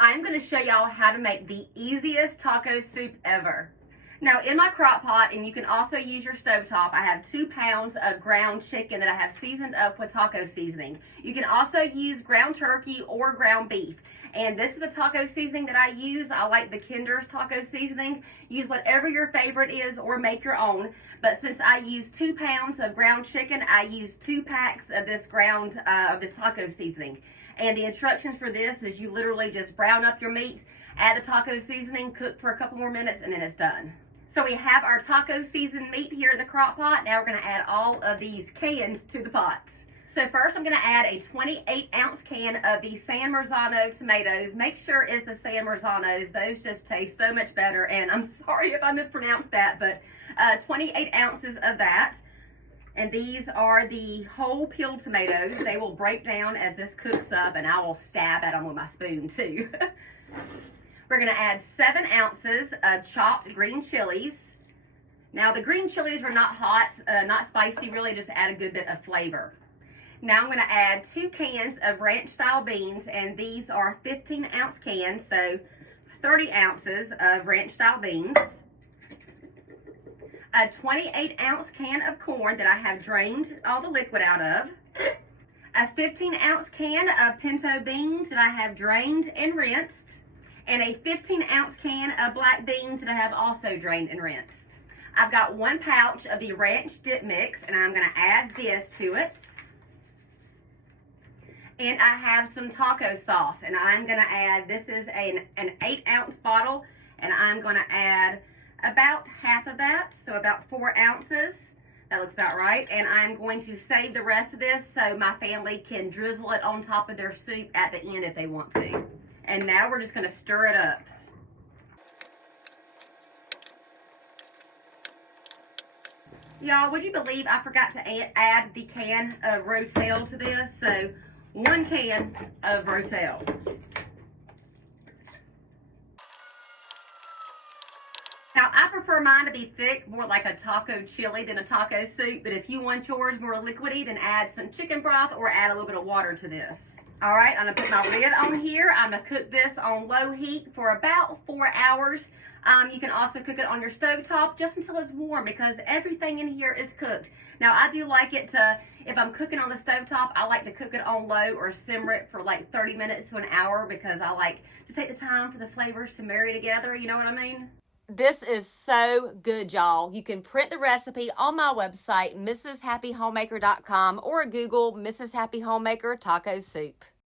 I'm going to show y'all how to make the easiest taco soup ever. Now in my crock pot, and you can also use your stovetop, I have 2 pounds of ground chicken that I have seasoned up with taco seasoning. You can also use ground turkey or ground beef. And this is the taco seasoning that I use. I like the Kinder's taco seasoning. Use whatever your favorite is or make your own. But since I use 2 pounds of ground chicken, I use 2 packs of this taco seasoning. And the instructions for this is you literally just brown up your meat, add the taco seasoning, cook for a couple more minutes, and then it's done. So we have our taco seasoned meat here in the crock pot. Now we're going to add all of these cans to the pots. So first I'm going to add a 28-ounce can of the San Marzano tomatoes. Make sure it's the San Marzanos. Those just taste so much better. And I'm sorry if I mispronounced that, but 28 ounces of that. And these are the whole peeled tomatoes. They will break down as this cooks up, and I will stab at them with my spoon too. We're going to add 7 ounces of chopped green chilies. Now the green chilies are not hot, not spicy, really just add a good bit of flavor. Now I'm going to add 2 cans of ranch style beans, and these are 15-ounce cans, so 30 ounces of ranch style beans. A 28-ounce can of corn that I have drained all the liquid out of. A 15-ounce can of pinto beans that I have drained and rinsed. And a 15-ounce can of black beans that I have also drained and rinsed. I've got 1 pouch of the ranch dip mix, and I'm going to add this to it. And I have some taco sauce, and I'm going to add, this is an 8-ounce bottle, and I'm going to add about half of that, so about 4 ounces. That looks about right. And I'm going to save the rest of this so my family can drizzle it on top of their soup at the end if they want to. And now we're just going to stir it up. Y'all, would you believe I forgot to add the can of Rotel to this? So 1 can of Rotel. Now, I prefer mine to be thick, more like a taco chili than a taco soup. But if you want yours more liquidy, then add some chicken broth or add a little bit of water to this. All right, I'm going to put my lid on here. I'm going to cook this on low heat for about 4 hours. You can also cook it on your stovetop just until it's warm because everything in here is cooked. Now, I do like it to, if I'm cooking on the stovetop, I like to cook it on low or simmer it for like 30 minutes to an hour because I like to take the time for the flavors to marry together. You know what I mean? This is so good, y'all. You can print the recipe on my website, mrshappyhomemaker.com, or Google Mrs. Happy Homemaker Taco Soup.